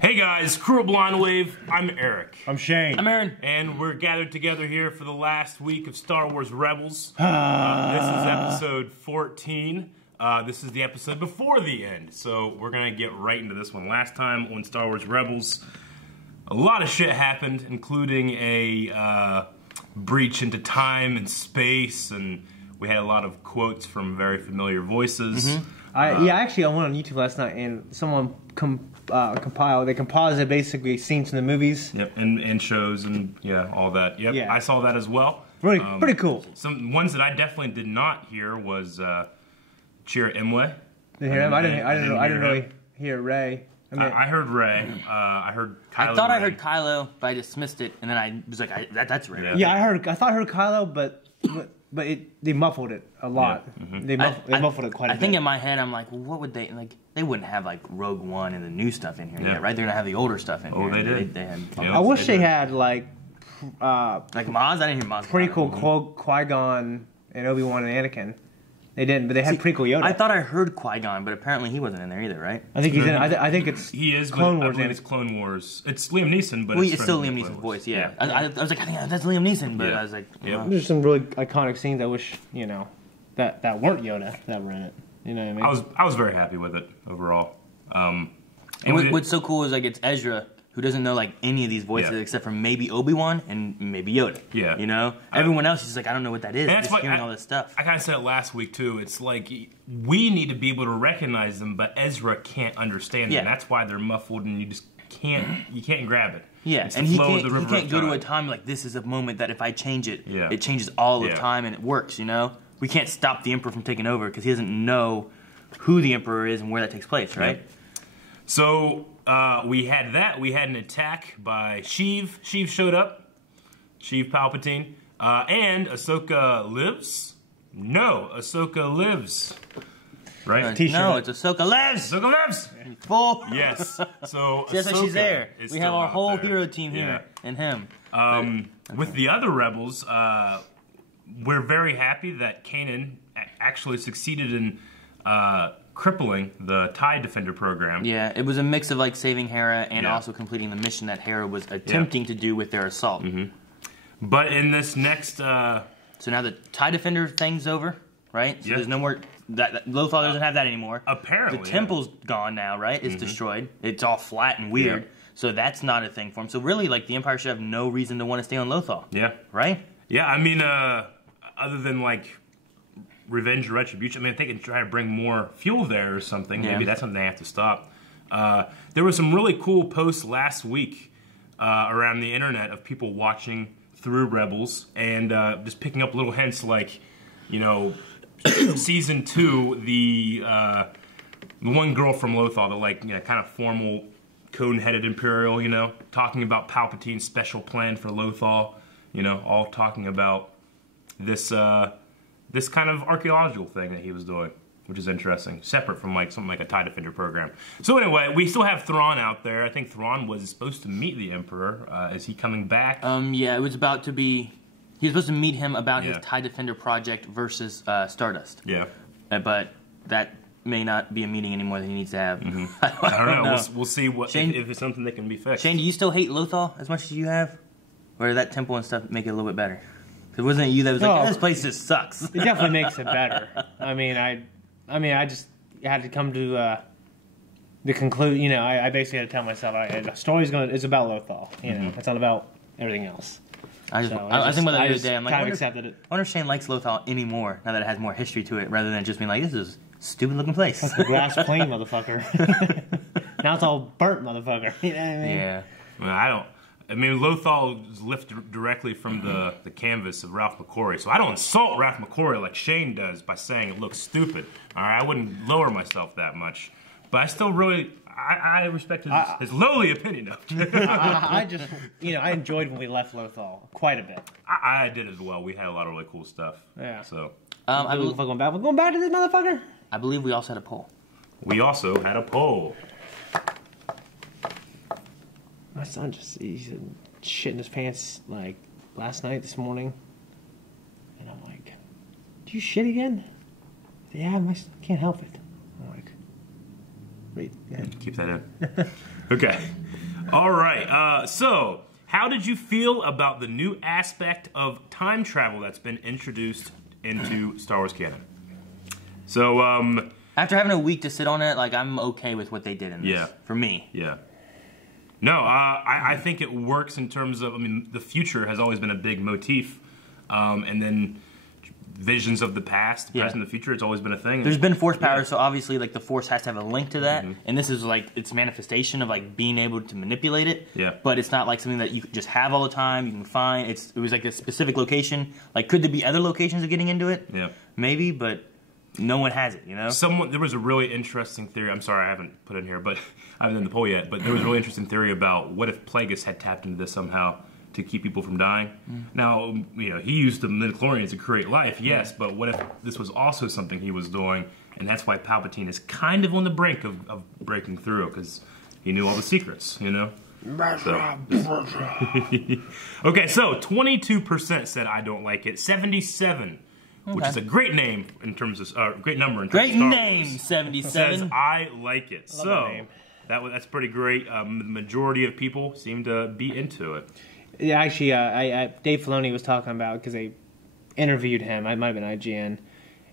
Hey guys, Crew of Blonde Wave, I'm Eric. I'm Shane. I'm Aaron. And we're gathered together here for the last week of Star Wars Rebels. This is episode 14. This is the episode before the end, so we're gonna get right into this one. Last time on Star Wars Rebels, a lot of shit happened, including a breach into time and space, and we had a lot of quotes from very familiar voices. I went on YouTube last night and someone composited basically scenes from the movies. Yep, and shows and all that. Yep, Yeah. I saw that as well. Pretty cool. Some ones that I definitely did not hear was Chira Imwe. Did you hear him? I didn't really hear Ray. I heard Ray. I heard Kylo. I thought Ray. I heard Kylo, but I dismissed it, and then I was like, "That's Ray." Yeah, I thought I heard Kylo, but they muffled it a lot. Yeah. They muffled it quite a bit. I think in my head, I'm like, well, what would they like? They wouldn't have like Rogue One and the new stuff in here yet, right? They're gonna have the older stuff in here. Oh, they did. They had. Yeah. I wish they had like Maz. I didn't hear Maz. prequel Qui-Gon and Obi-Wan and Anakin. They didn't, but they had prequel Yoda. I thought I heard Qui-Gon, but apparently he wasn't in there either, right? I think he's in. I think it's He is, Clone but Wars. I believe it's Clone Wars. It's Liam Neeson, but Well, it's it's still from Liam Clone Neeson's Wars. voice. Yeah. I was like, I think that's Liam Neeson, but Yeah. I was like, Yep. There's some really iconic scenes I wish that weren't Yoda that were in it. You know what I mean? I was very happy with it overall. And what's so cool is like it's Ezra who doesn't know like any of these voices except for maybe Obi-Wan and maybe Yoda. Yeah. You know? Everyone else is like, I don't know what that is. And Just hearing all this stuff. I kind of said it last week too. It's like we need to be able to recognize them, but Ezra can't understand them. That's why they're muffled, and you just can't grab it. Yeah, it's and the he flow of the can't river of go to time. a time like this is a moment that if I change it, Yeah. it changes all of Yeah. time and it works. You know, we can't stop the Emperor from taking over because he doesn't know who the Emperor is and where that takes place, right? Yeah. So we had that. We had an attack by Sheev. Sheev showed up. Sheev Palpatine. And Ahsoka lives? No, Ahsoka lives. Right? T-shirt. No, it's Ahsoka lives. Ahsoka lives! Full. Yes. So Just like Ahsoka she's there. is We have still our out whole there. hero team here and him. With the other rebels, we're very happy that Kanan actually succeeded in crippling the TIE Defender program. Yeah, it was a mix of like saving Hera and also completing the mission that Hera was attempting to do with their assault. But in this next... So now the TIE Defender thing's over, right? So Yeah. there's no more... That Lothal doesn't have that anymore. Apparently, The temple's gone now, right? It's destroyed. It's all flat and weird. Yeah. So that's not a thing for him. So really, like, the Empire should have no reason to want to stay on Lothal. Yeah. Right? Yeah, I mean, other than, like, revenge or retribution, I mean, if they can try to bring more fuel there or something, maybe that's something they have to stop. There were some really cool posts last week around the internet of people watching through Rebels and just picking up little hints like, you know, Season 2, the one girl from Lothal, the, like, kind of formal, cone-headed Imperial, you know, talking about Palpatine's special plan for Lothal, you know, all talking about this this kind of archaeological thing that he was doing, which is interesting, separate from like something like a TIE Defender program. So anyway, we still have Thrawn out there. I think Thrawn was supposed to meet the Emperor. Is he coming back? Yeah, it was about to be... He was supposed to meet him about his Yeah. TIE Defender project versus Stardust. Yeah. But that may not be a meeting anymore that he needs to have. I don't know. We'll see what Shane- if it's something that can be fixed. Shane, do you still hate Lothal as much as you have? Or did that temple and stuff make it a little bit better? Because wasn't it you that was like, No. this place just sucks? It definitely makes it better. I just had to come to the conclusion. You know, I basically had to tell myself, the story's it's about Lothal. You know, it's not about everything else. I So think about that the other day. I'm like, kind I of wonder, accepted it. I wonder if Shane likes Lothal anymore now that it has more history to it, rather than just being like, this is a stupid looking place. The grass plain, motherfucker. Now it's all burnt, motherfucker. You know what I mean? Yeah. I mean, Lothal is lifted directly from the canvas of Ralph McQuarrie, so I don't insult Ralph McQuarrie like Shane does by saying it looks stupid. All right, I wouldn't lower myself that much, but I still really I respect his lowly opinion of it. I just, I enjoyed when we left Lothal quite a bit. I did as well. We had a lot of really cool stuff. Yeah. So I We're going back to this motherfucker. believe we also had a poll. we also had a poll. My son he's shitting his pants like last night, this morning, and I'm like, "Do you shit again?" Yeah, I can't help it. I'm like, Wait, yeah. Keep that in. Okay. All right. So, how did you feel about the new aspect of time travel that's been introduced into Star Wars canon? So, after having a week to sit on it, like, I'm okay with what they did in this. Yeah. For me. Yeah. No, I think it works in terms of, I mean, the future has always been a big motif. And then visions of the past, the present, and the future, it's always been a thing. There's been Force power, so obviously, like, the Force has to have a link to that. And this is, like, its manifestation of, like, being able to manipulate it. Yeah. But it's not, like, something that you can just have all the time, you can find. It was, like, a specific location. Like, could there be other locations of getting into it? Yeah. Maybe, but no one has it, you know? There was a really interesting theory, I'm sorry I haven't put it in here, but I haven't done the poll yet, but there was a really interesting theory about what if Plagueis had tapped into this somehow to keep people from dying. Now, you know, he used the midichlorians to create life, yes, but what if this was also something he was doing, and that's why Palpatine is kind of on the brink of breaking through, because he knew all the secrets, you know? Okay, so 22% said I don't like it, 77%. Which is a great name in terms of great number in terms of Star Wars. 77. Says I like it. I love that name. That's pretty great. The majority of people seem to be into it. Yeah, actually, Dave Filoni was talking about, because they interviewed him. I might have been IGN,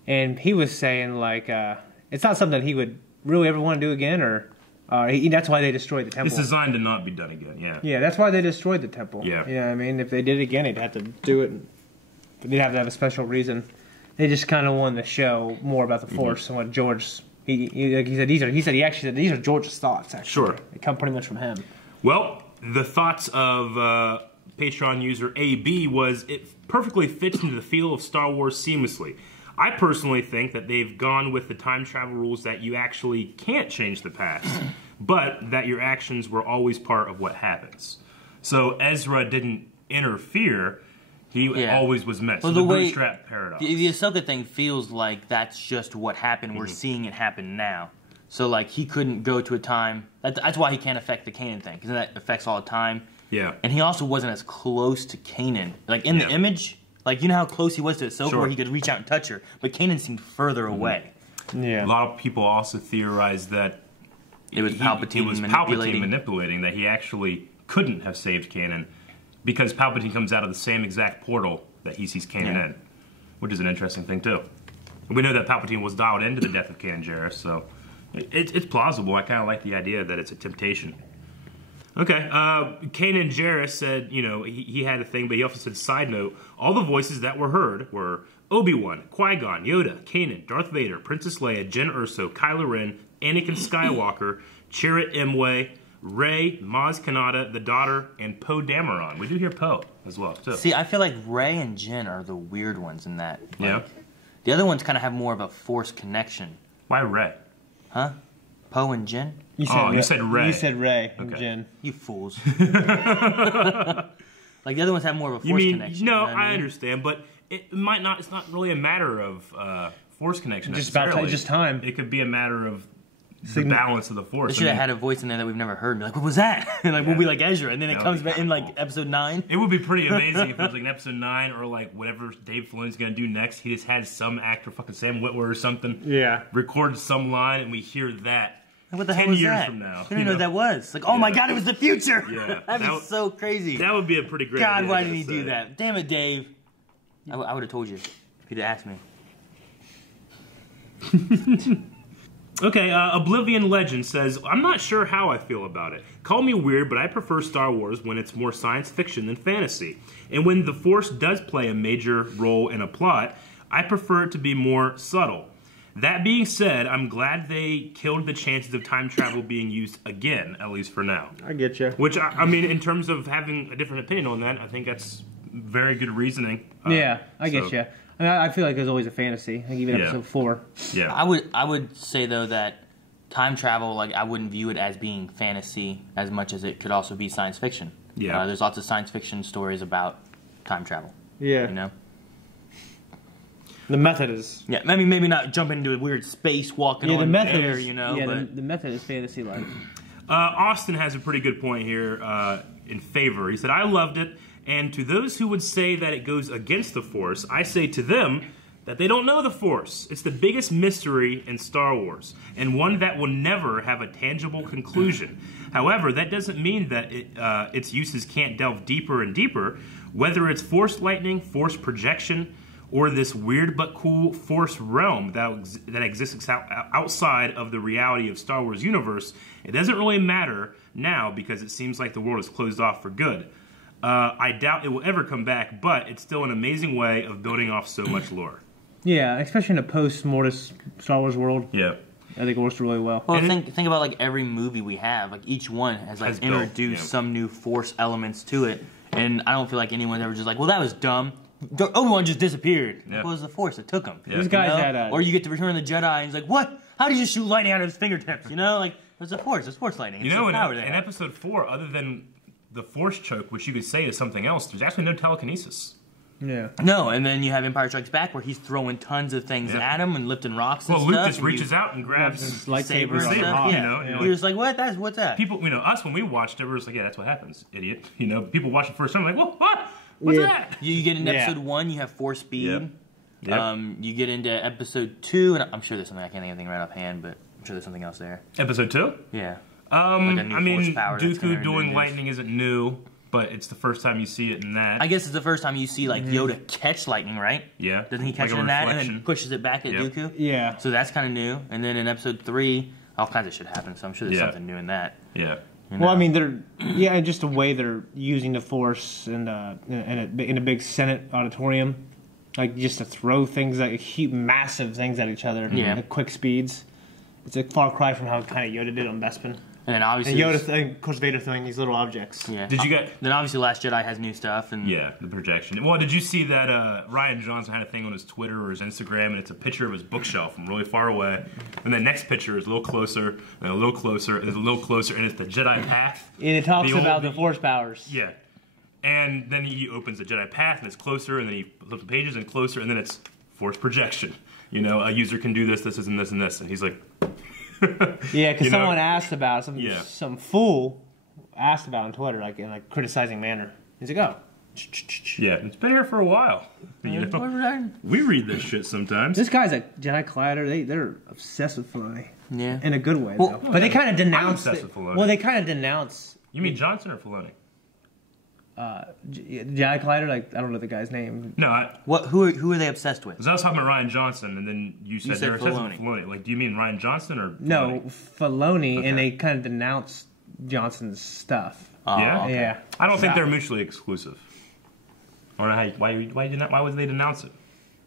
and he was saying like it's not something that he would really ever want to do again, or that's why they destroyed the temple. It's designed to not be done again. Yeah. Yeah, that's why they destroyed the temple. Yeah. Yeah, I mean, if they did it again, they'd have to do it. They'd have to have a special reason. They just kind of wanted to show more about the Force and what George. Like he said, he actually said these are George's thoughts. Actually, Sure, they come pretty much from him. Well, the thoughts of Patreon user AB was it perfectly fits into the feel of Star Wars seamlessly. I personally think that they've gone with the time travel rules that you actually can't change the past, but that your actions were always part of what happens. So Ezra didn't interfere. He always was met. Well, so the way, bootstrap paradox. The Ahsoka thing feels like that's just what happened. We're seeing it happen now. So, like, he couldn't go to a time. That's why he can't affect the Kanan thing, because that affects all the time. Yeah. And he also wasn't as close to Kanan. Like, in the image, like, you know how close he was to Ahsoka, where he could reach out and touch her, but Kanan seemed further away. Yeah. A lot of people also theorized that it was Palpatine manipulating, that he actually couldn't have saved Kanan, because Palpatine comes out of the same exact portal that he sees Kanan in, which is an interesting thing, too. We know that Palpatine was dialed into the death of Kanan Jarrus, so it's plausible. I kind of like the idea that it's a temptation. Okay, Kanan Jarrus said, you know, he had a thing, but he also said, side note, all the voices that were heard were Obi-Wan, Qui-Gon, Yoda, Kanan, Darth Vader, Princess Leia, Jyn Erso, Kylo Ren, Anakin Skywalker, Chirrut Imwe, Rey, Maz Kanata, the daughter, and Poe Dameron. We do hear Poe as well, too. See, I feel like Rey and Jyn are the weird ones in that. Like, yeah. The other ones kind of have more of a Force connection. Why Rey? Huh? Poe and Jyn? You said Rey. You said Rey and Jyn. You fools. Like, the other ones have more of a Force connection. No, you know I understand, but it might not. It's not really a matter of Force connection necessarily. It's just time. It could be a matter of the balance of the Force. They should have had a voice in there that we've never heard. And be like, what was that? And like, we'll be like Ezra, and then it comes back in like episode 9. It would be pretty amazing if it was like in episode 9 or like whatever Dave Filoni's gonna do next. He just had some actor, fucking Sam Witwer or something, record some line, and we hear that. What the hell was 10 years that? from now. I didn't know what that was. Like, oh my god, it was the future! Yeah. That'd be so crazy. That would be a pretty great God, idea. why did he do that? Damn it, Dave. I would have told you if you'd asked me. Okay, Oblivion Legend says, I'm not sure how I feel about it. Call me weird, but I prefer Star Wars when it's more science fiction than fantasy. And when the Force does play a major role in a plot, I prefer it to be more subtle. That being said, I'm glad they killed the chances of time travel being used again, at least for now. I get you. Which, I mean, in terms of having a different opinion on that, I think that's very good reasoning. Yeah, I get you. I feel like there's always a fantasy, like even episode 4. Yeah, I would say though that time travel, like I wouldn't view it as being fantasy as much as it could also be science fiction. Yeah, there's lots of science fiction stories about time travel. Yeah, you know. The method is... Yeah, I mean, maybe not jumping into a weird space walking on the air, you know. Yeah, but the method is fantasy-like. Austin has a pretty good point here in favor. He said, I loved it, and to those who would say that it goes against the Force, I say to them, that they don't know the Force. It's the biggest mystery in Star Wars, and one that will never have a tangible conclusion. However, that doesn't mean that its uses can't delve deeper and deeper, whether it's Force lightning, Force projection, or this weird but cool Force realm that exists outside of the reality of Star Wars universe. It doesn't really matter now because it seems like the world is closed off for good. I doubt it will ever come back, but it's still an amazing way of building off so much lore. Yeah, especially in a post-Mortis Star Wars world. Yeah. I think it works really well. Well, think about like every movie we have. Like each one has like introduced some new Force elements to it, and I don't feel like anyone's ever just like, well, that was dumb. Obi-Wan just disappeared. Yeah. What was the Force? It took him. Yeah. These guys had or you get to Return of the Jedi, and he's like, what? How did you shoot lightning out of his fingertips? You know, like it's a Force. It's Force lightning. It's in power Episode 4, other than the Force choke, which you could say is something else, there's actually no telekinesis. Yeah. No, and then you have Empire Strikes Back where he's throwing tons of things at him and lifting rocks and well, stuff. Luke just reaches out and grabs his lightsaber and saber, stuff. you know. You're just like, what's that? People, us when we watched it, we were just like, yeah, that's what happens, idiot. You know, people watch the first time, like, what? What's that? You get in episode 1, you have Force speed. Yep. Yep. You get into episode 2, and I'm sure there's something, I can't think of anything right offhand, but I'm sure there's something else there. Episode 2? Yeah. I mean, Dooku doing lightning isn't new, but it's the first time you see it in that. I guess it's the first time you see like Yoda catch lightning, right? Yeah. Doesn't he catch like it in that and then pushes it back at Dooku? Yeah. So that's kind of new. And then in episode 3, all kinds of shit happens. So I'm sure there's something new in that. Yeah. You know? Well, I mean, just the way they're using the Force in a big Senate auditorium, like just to throw things like massive things at each other at quick speeds. It's a far cry from how kind of Yoda did on Bespin. And then obviously, of course, Vader throwing these little objects. Yeah. Did you get? Then obviously, Last Jedi has new stuff and the projection. Well, did you see that Rian Johnson had a thing on his Twitter or his Instagram, and it's a picture of his bookshelf from really far away, and the next picture is a little closer, and a little closer, and a little closer, and it's the Jedi Path. And it talks about the Force powers. Yeah. And then he opens the Jedi Path, and it's closer, and then he flips the pages, and closer, and then it's Force projection. You know, a user can do this, and this, and this, and he's like. Yeah, because someone asked about some fool asked about it on Twitter, like in a criticizing manner. He's like, oh. Yeah, it's been here for a while. You know? We read this shit sometimes. This guy's a Jedi Collider. They're obsessed with Filoni. Yeah. In a good way, though. But they kind of denounce I'm obsessed with Filoni. Well, they kind of denounce. You mean Johnson or Filoni? Jedi Collider, like I don't know the guy's name. No, who are they obsessed with? Because I was talking about Ryan Johnson, and then you said they're obsessed with Filoni. Like, do you mean Ryan Johnson or Filoni? No, Filoni, okay. And they kind of denounce Johnson's stuff. Yeah, okay. Yeah. I don't think they're mutually exclusive. I don't know why would they denounce it?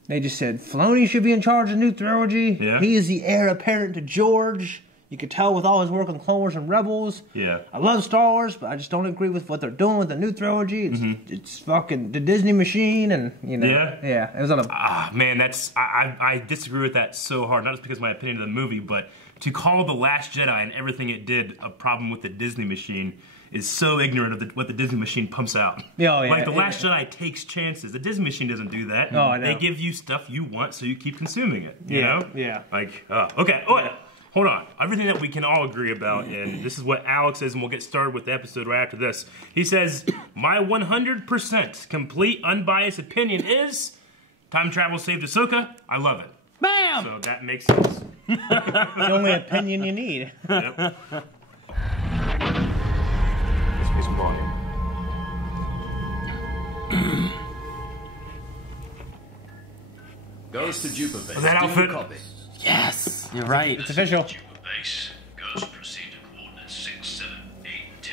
They just said Filoni should be in charge of the new trilogy. Yeah. He is the heir apparent to George. You could tell with all his work on Clone Wars and Rebels. Yeah. I love Star Wars, but I just don't agree with what they're doing with the new trilogy. It's fucking the Disney machine, and you know. Yeah. It was on a. Man, I disagree with that so hard. Not just because of my opinion of the movie, but to call The Last Jedi and everything it did a problem with the Disney machine is so ignorant of what the Disney machine pumps out. Yeah, like The Last Jedi takes chances. The Disney machine doesn't do that. Oh, I know. They give you stuff you want, so you keep consuming it. You Yeah. know? Yeah. Like, okay. Oh, hold on. Everything that we can all agree about, and this is what Alex says, and we'll get started with the episode right after this. He says, my 100% complete unbiased opinion is time travel saved Ahsoka. I love it. Bam! So that makes sense. the only opinion you need. Yep. Let's play some ball game. Goes to Jupiter Base. That outfit? Copy. Yes, you're right. It's official. Jupiter Base. Goes proceed to coordinates 6782.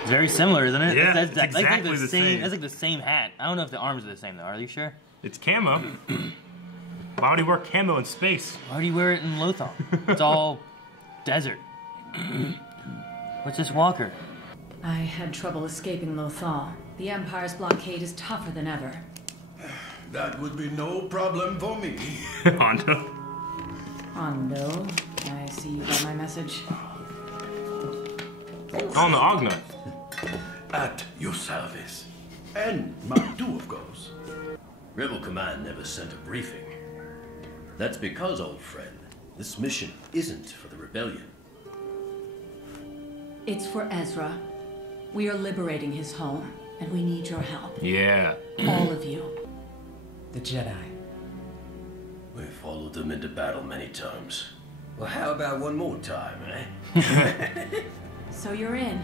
It's very similar, isn't it? Yeah, that's it's exactly the same. That's like the same hat. I don't know if the arms are the same though. Are you sure? It's camo. Why would he wear camo in space? Why do you wear it in Lothal? It's all desert. What's this walker? I had trouble escaping Lothal. The Empire's blockade is tougher than ever. That would be no problem for me. Hondo. Hondo, I see you got my message. On the Ogna. At your service. And mine too, of course. Rebel Command never sent a briefing. That's because, old friend, this mission isn't for the rebellion. It's for Ezra. We are liberating his home, and we need your help. Yeah. All of you. The Jedi We followed them into battle many times. Well, how about one more time, eh? So you're in.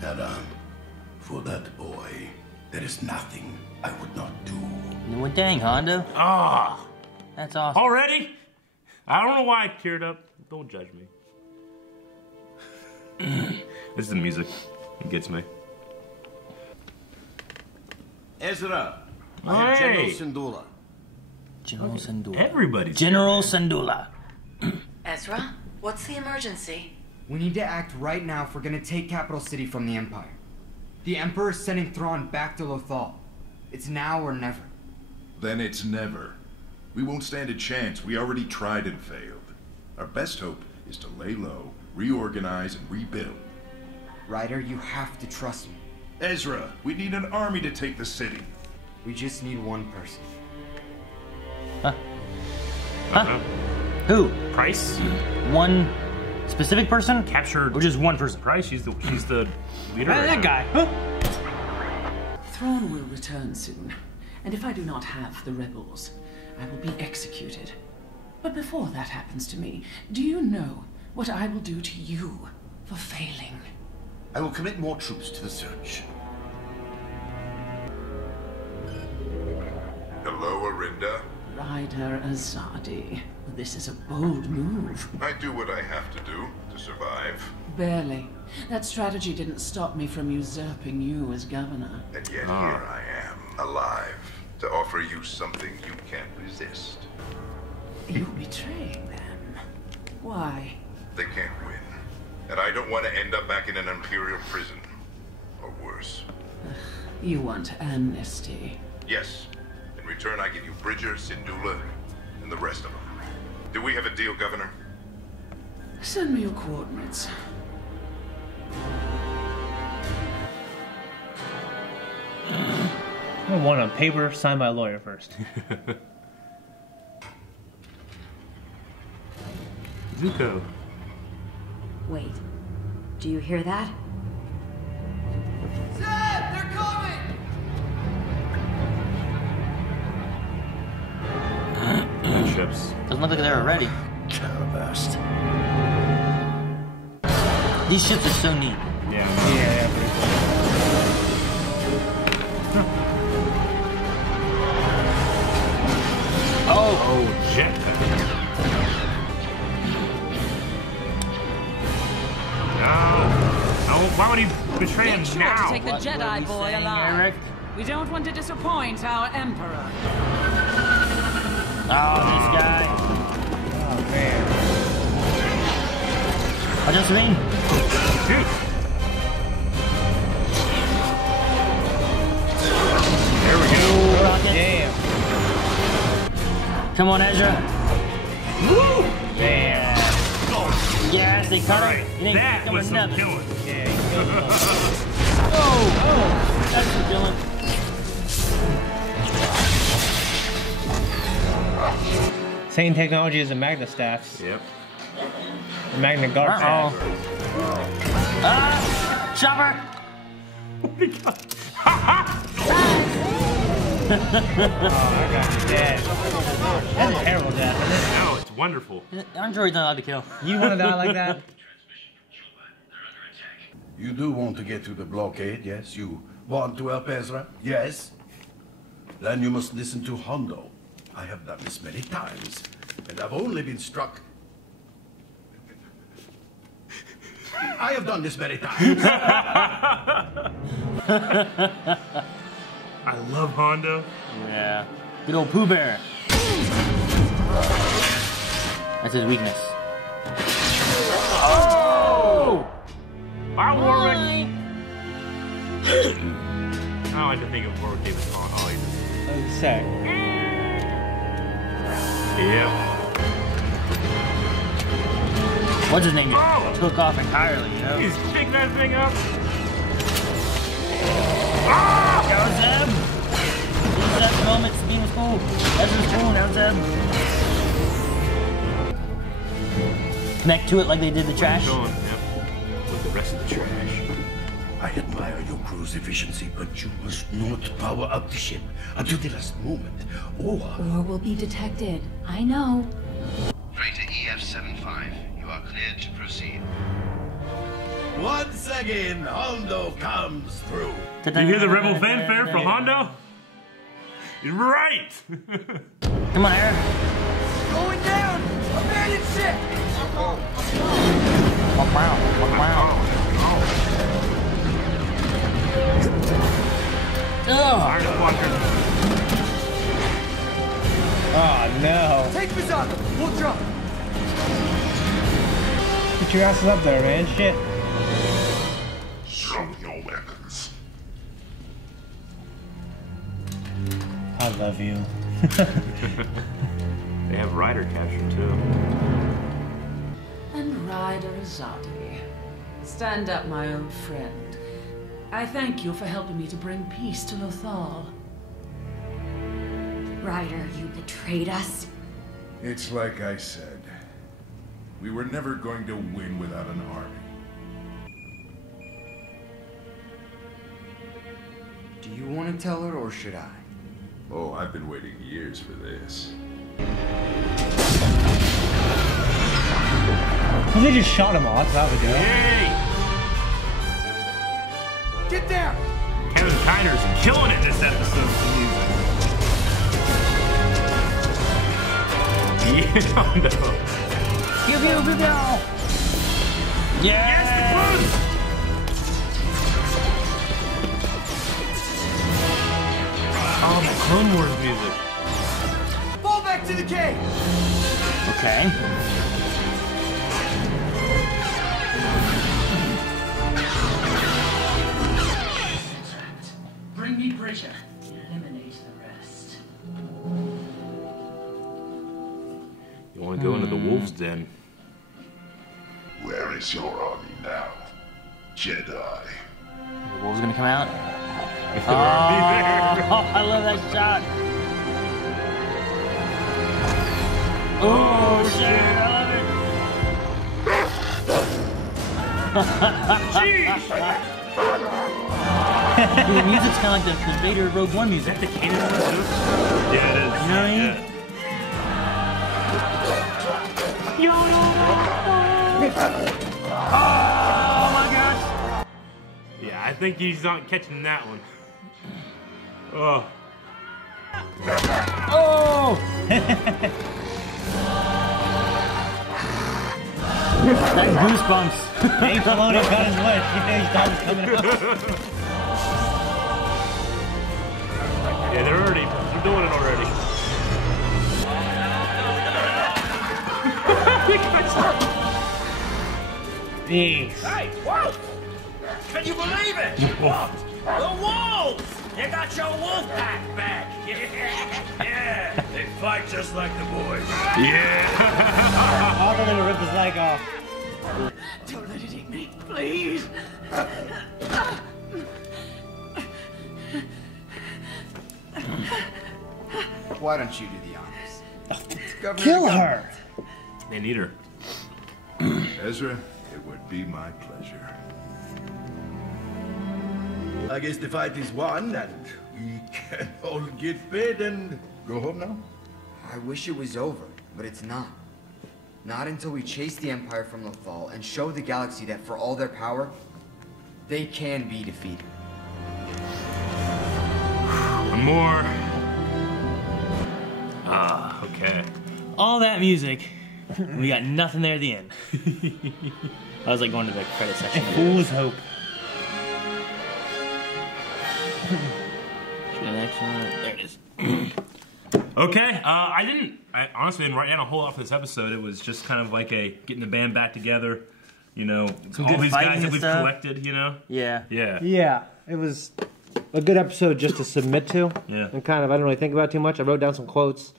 Madame, for that boy, there is nothing I would not do. Well, dang, Hondo. Ah, That's awesome. already? I don't know why I teared up. Don't judge me. This is the music. It gets me. Ezra, I Hey. have General Syndulla. General Syndulla. Everybody's General Syndulla. Ezra, what's the emergency? We need to act right now if we're gonna take Capital City from the Empire. The Emperor's sending Thrawn back to Lothal. It's now or never. Then it's never. We won't stand a chance. We already tried and failed. Our best hope is to lay low, reorganize, and rebuild. Ryder, you have to trust me. Ezra, we need an army to take the city. We just need one person. Who? Price? One specific person? Captured Or just one person? Price? She's the leader. That guy. Huh? Thrawn will return soon, and if I do not have the rebels, I will be executed. But before that happens to me, do you know what I will do to you for failing? I will commit more troops to the search. Hello, Arinda. Ryder Azadi, this is a bold move. I do what I have to do to survive. Barely. That strategy didn't stop me from usurping you as governor. And yet here I am, alive, to offer you something you can't resist. You're betraying them. Why? They can't win. And I don't want to end up back in an Imperial prison. Or worse. You want amnesty. Yes. In return, I give you Bridger, Syndulla, and the rest of them. Do we have a deal, Governor? Send me your coordinates. I want a paper signed by a lawyer first. Zuko. Wait, do you hear that? Zed, they're coming! Ships. Doesn't look like they're ready. Carabast. These ships are so neat. Yeah. Yeah. Oh, jetpack. No. Oh, why would he betray him Make sure now? to take the What were Jedi we boy saying, alive. Eric? We don't want to disappoint our Emperor. Oh, this guy. Oh man. Oh, just me. Shoot. There we go. Rocket. Damn. Come on, Ezra. Woo! Damn. Yes, they cut Alright, him. You didn't that kick him was or some nothing. killing. Yeah, he killed him. Oh, that's some killing. Same technology as the Magna staffs. Yep. The Magna Guard staff. Ah, chopper. Oh, that guy's dead. That's a terrible death, isn't No, it's wonderful. Android's not allowed to kill. it? You want to die like that? You do want to get to the blockade, yes? You want to help Ezra, yes? Then you must listen to Hondo. I have done this many times, and I've only been struck. I have done this many times. I love Hondo. Yeah. Good old Pooh Bear. That's his weakness. Oh! Hi, Warwick. I don't like to think of Warwick Davis on. Oh, he's Let's say. yeah. What's his name? Just Oh! took off entirely, you know? He's picking that thing up. Go, Zeb! Zeb's helmet, speed was cool. Ezra's cool, now Zeb. Connect to it like they did the trash. Going, yep. With the rest of the trash. I admire your crew's efficiency, but you must not power up the ship until the last moment, or will be detected. I know. Freighter EF-75, you are cleared to proceed. once again, Hondo comes through. You hear the rebel fanfare for Hondo? You're right! Come on, Aaron. Going down! Abandoned ship! Wow. Oh no. Take Bizarro! We'll drop! Get your asses up there, man. Shit. Drop your weapons. I love you. They have rider capture too. And Ryder Azadi. Stand up, my old friend. I thank you for helping me to bring peace to Lothal. Ryder, you betrayed us. It's like I said. We were never going to win without an army. Do you want to tell her, or should I? Oh, I've been waiting years for this. Well, they just shot him off. That would do. Yay! Get down! Kevin Kiner's killing it this episode with the music. Yeah, no. Pew, pew, pew, pew. Yes, the buzz! Oh, the Clone Wars music. Fall back to the cave! Okay. Bring me Bridger. Eliminate the rest. You want to go into the wolf's den? Where is your army now, Jedi? The wolf's gonna come out. If they're already there. Oh, I love that shot. Oh shit! I love it. The music's kind of like the Vader Rogue One music. Is that the Kanan one too? Yeah, it is. You know what I mean? Oh my gosh! Yeah, I think he's not catching that one. Oh. Oh! That goosebumps. Dave Filoni got his wish. He thought it was coming up. Yeah, they're doing it already. Jeez. Hey, Wolf! Can you believe it? What? The wolves! You got your wolf pack back! Yeah, they fight just like the boys. Yeah! Oh, they're gonna rip his leg off. Don't let it eat me, please. Why don't you do the honors? Kill her! They need her. Ezra, it would be my pleasure. I guess the fight is won, and we can all get paid and go home now. I wish it was over, but it's not. Not until we chase the Empire from Lothal and show the galaxy that for all their power, they can be defeated. One more. Ah, okay. All that music. We got nothing there at the end. I was like going to the credit section. Fool's hope. There it is. Okay, I honestly didn't write down a whole lot for this episode. It was just kind of like getting the band back together, you know, Some all good these fighting guys that and we've stuff. collected, you know? Yeah. Yeah. Yeah, it was a good episode just to submit to. Yeah. And kind of, I didn't really think about it too much. I wrote down some quotes.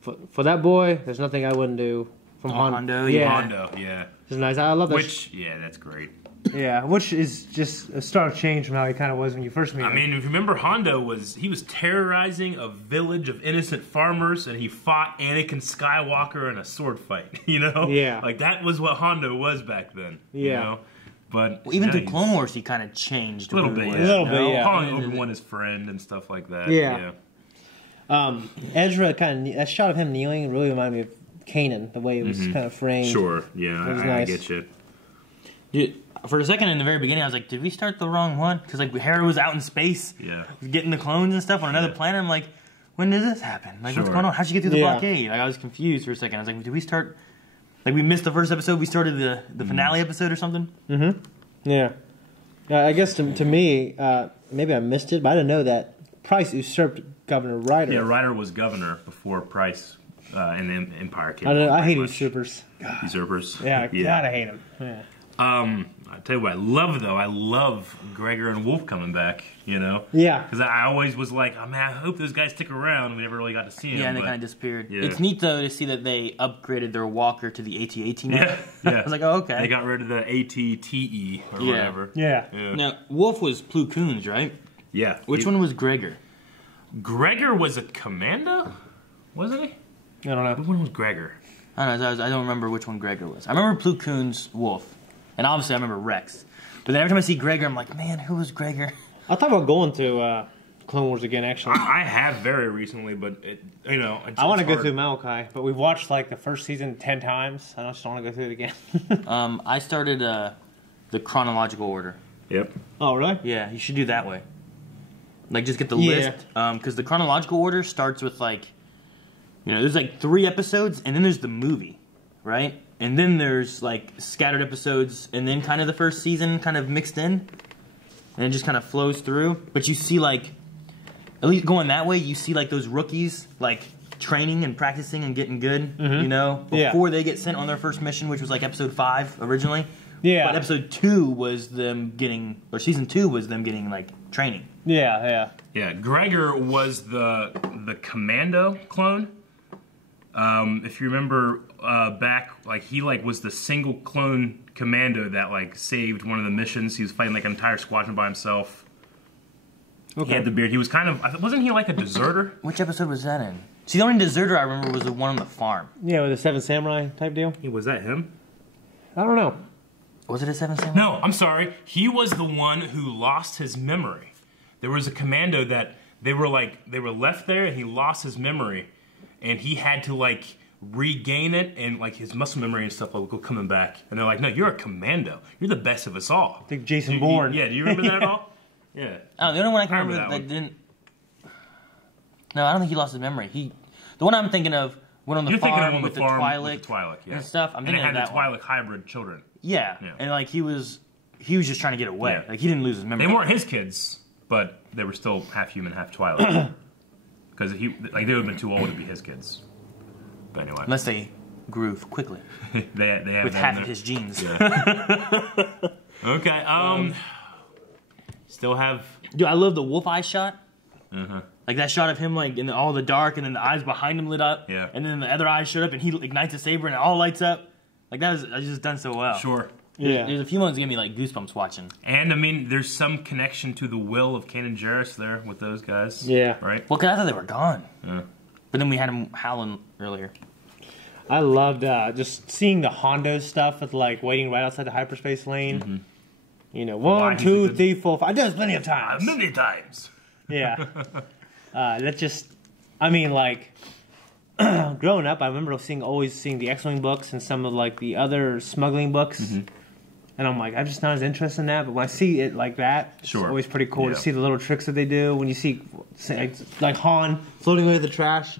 For that boy, there's nothing I wouldn't do. From Hondo, yeah. Hondo, yeah. It's nice. I love that. Yeah, that's great. Yeah, which is just a stark change from how he kind of was when you first met him. I mean, if you remember, Hondo was terrorizing a village of innocent farmers, and he fought Anakin Skywalker in a sword fight. You know, Yeah. like that was what Hondo was back then. Yeah. You know? But even through Clone Wars, he kind of changed a little bit. Calling Obi-Wan his friend and stuff like that. Yeah. Ezra that shot of him kneeling really reminded me of Kanan, the way it was kind of framed. Sure, yeah, I get you. Dude, for a second in the very beginning, I was like, did we start the wrong one? Because like Hera was out in space, getting the clones and stuff on another planet. I'm like, when did this happen? Like, what's going on? How'd she get through the blockade? Like, I was confused for a second. I was like, did we start? Like, we missed the first episode. We started the finale episode or something. Mm-hmm. Yeah. I guess to me, maybe I missed it, but I didn't know that Price usurped Governor Ryder. Yeah, Ryder was governor before Price and the Empire came. I hate usurpers. Usurpers. Yeah, God, I hate them. Yeah. I tell you what I love though. I love Gregor and Wolf coming back. You know. Yeah. Because I always was like, oh man, I hope those guys stick around. We never really got to see them. Yeah, and they kind of disappeared. Yeah. It's neat though to see that they upgraded their walker to the AT-AT now. Yeah. I was like, oh okay. They got rid of the AT-TE or whatever. Yeah. Now Wolf was Plo Koon's, right? Yeah. Which one was Gregor? Gregor was a commando, wasn't he? I don't know. Which one was Gregor? I don't know. I don't remember which one Gregor was. I remember Plo Koon's Wolf, and obviously I remember Rex. But then every time I see Gregor, I'm like, man, who was Gregor? I thought about going to Clone Wars again. Actually, I have very recently, but I want to go through Malachi, but we've watched like the first season 10 times. I just don't want to go through it again. I started the chronological order. Yep. Oh really? Yeah, you should do that way. Like just get the list, because the chronological order starts with like, there's like 3 episodes, and then there's the movie, right? And then there's like scattered episodes, and then kind of the first season kind of mixed in, and it just kind of flows through. But you see like, at least going that way, you see like those rookies like training and practicing and getting good, before they get sent on their first mission, which was like episode 5 originally. Yeah. But episode 2 was them getting, or season 2 was them getting like training. Yeah. Gregor was the commando clone. If you remember back, like he like was the single clone commando that like saved one of the missions. He was fighting like an entire squadron by himself. Okay. He had the beard. He was kind of, wasn't he like a deserter? Which episode was that in? See, the only deserter I remember was the one on the farm. Yeah, with the 7 Samurai type deal. Yeah, was that him? I don't know. Was it a 7 Samurai? No, I'm sorry. He was the one who lost his memory. There was a commando that they were left there, and he lost his memory, and he had to like regain it, and like his muscle memory and stuff like go coming back. And they're like, "No, you're a commando. You're the best of us all." I think Jason Bourne. Do you remember that at all? Yeah. Oh, the only one I can remember that didn't. No, I don't think he lost his memory. The one I'm thinking of went on the farm with the Twi'lek and stuff. I'm thinking of that the Twi'lek hybrid children. Yeah, and like he was just trying to get away. Yeah. Like he didn't lose his memory. They weren't his kids, but they were still half human, half Twi'lek. Because they would have been too old to be his kids. But anyway, unless they grew quickly, they have with half of his genes. Yeah. Okay. Still have. Dude, I love the wolf eye shot. Uh-huh. Like that shot of him, like in all the dark, and then the eyes behind him lit up. Yeah. And then the other eyes showed up, and he ignites a saber, and it all lights up. Like that was just done so well. Sure. There's a few moments that give me like goosebumps watching. And I mean, there's some connection to the will of Kanan Jarrus there with those guys. Yeah. Right. Well, 'cause I thought they were gone. Yeah. But then we had him howling earlier. I loved just seeing the Hondo stuff with like waiting right outside the hyperspace lane. Mm-hmm. 1, 2, 3, 4, 5. I did this plenty of times. Many times. Yeah. That just, I mean, like, growing up, I remember always seeing the X-Wing books and some of like the other smuggling books. Mm-hmm. And I'm like, I'm just not as interested in that. But when I see it like that, it's always pretty cool to see the little tricks that they do. When you see, like Han floating away the trash,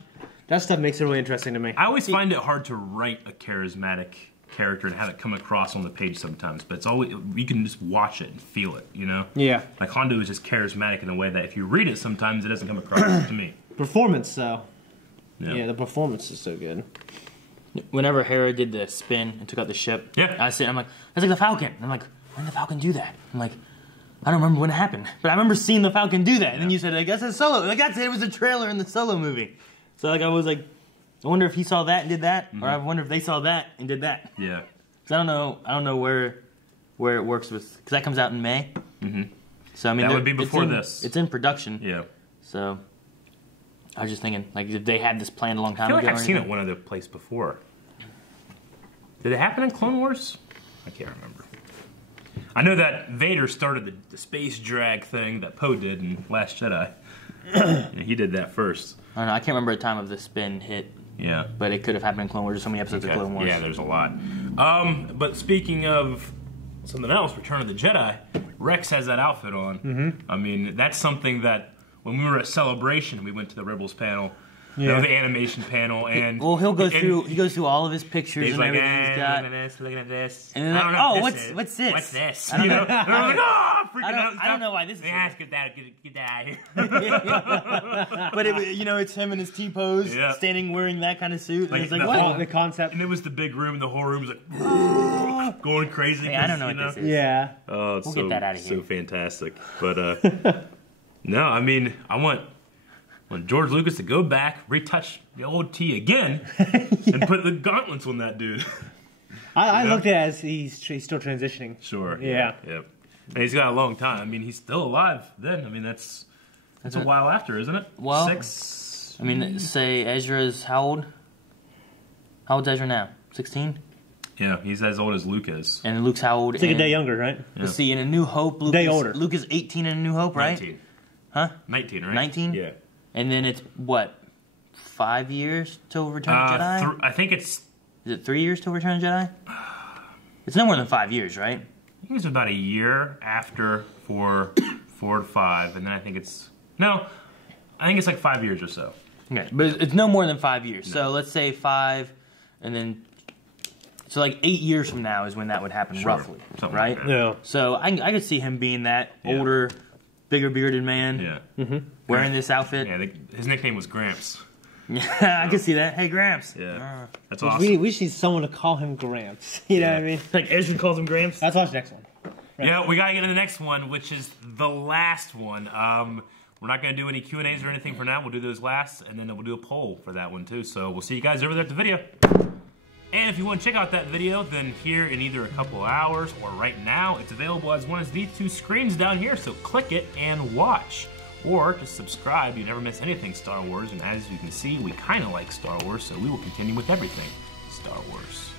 that stuff makes it really interesting to me. I always find it hard to write a charismatic character and have it come across on the page sometimes, but it's always, you can just watch it and feel it, Yeah. Like Hondo is just charismatic in a way that if you read it sometimes it doesn't come across to me. Performance though. Yeah, the performance is so good. Whenever Hera did the spin and took out the ship, I'm like, that's like the Falcon. And I'm like, when did the Falcon do that? I'm like, I don't remember when it happened, but I remember seeing the Falcon do that. And then you said, I guess it's Solo. Like I said, it was a trailer in the Solo movie. So like I was like, I wonder if he saw that and did that, or I wonder if they saw that and did that. Yeah. Because I don't know where it works with, because that comes out in May. Mm-hmm. So I mean, that would be before this. It's in production. Yeah. So I was just thinking, like, if they had this planned a long time ago. I feel like I've seen it one other place before. Did it happen in Clone Wars? I can't remember. I know that Vader started the space drag thing that Poe did in Last Jedi. He did that first. I don't know. I can't remember a time of the spin hit. Yeah. But it could have happened in Clone Wars. There's so many episodes of Clone Wars. Yeah, there's a lot. But speaking of something else, Return of the Jedi, Rex has that outfit on. Mm-hmm. I mean, that's something that when we were at Celebration, we went to the Rebels panel. Yeah. The animation panel, and well, he'll go through. He goes through all of his pictures he's and like, everything he's got. Looking at this, and then like, oh, what's this? What's this? I don't know. And I'm like, oh, freaking out. I don't know why this is. Yeah, get that out of here. But it's him in his T-pose, standing wearing that kind of suit. And it's like, what? The concept. And it was the big room, and the whole room was like going crazy. Hey, I don't know what this is. Yeah. Oh, it's we'll get that out of here. So fantastic. But no, I mean, I want George Lucas to go back, retouch the old T again, and put the gauntlets on that dude. I looked at it as he's still transitioning. Sure. Yeah. Yep. And he's got a long time. I mean, he's still alive then. I mean, that's a while after, isn't it? Well, 6. I mean, say Ezra's how old? How old's Ezra now? 16? Yeah, he's as old as Luke is. And Luke's how old? It's like a day younger, right? Yeah. Let's see, in A New Hope, Luke is 18 in A New Hope, right? 19. Huh? 19, right? 19? Yeah. And then it's, what, 5 years till Return of Jedi? I think it's... Is it 3 years till Return of Jedi? It's no more than 5 years, right? I think it's about a year after 4 to 5, and then I think it's... No, I think it's like 5 years or so. Okay, but it's no more than 5 years. No. So let's say 5, and then... So like 8 years from now is when that would happen, roughly, something right? like that. Yeah. So I could see him being that older, bigger bearded man. Yeah. Mm-hmm. Wearing this outfit. Yeah, his nickname was Gramps. Yeah, I can see that. Hey, Gramps. Yeah, that's awesome. We just need someone to call him Gramps. You know what I mean? Like Ezra calls him Gramps. Let's watch the next one. Right. Yeah, we gotta get to the next one, which is the last one. We're not gonna do any Q&As or anything for now. We'll do those last, and then we'll do a poll for that one too. So we'll see you guys over there at the video. And if you want to check out that video, then here in either a couple of hours or right now, it's available as one of these 2 screens down here. So click it and watch. Or just subscribe, you never miss anything Star Wars, and as you can see, we kind of like Star Wars, so we will continue with everything Star Wars.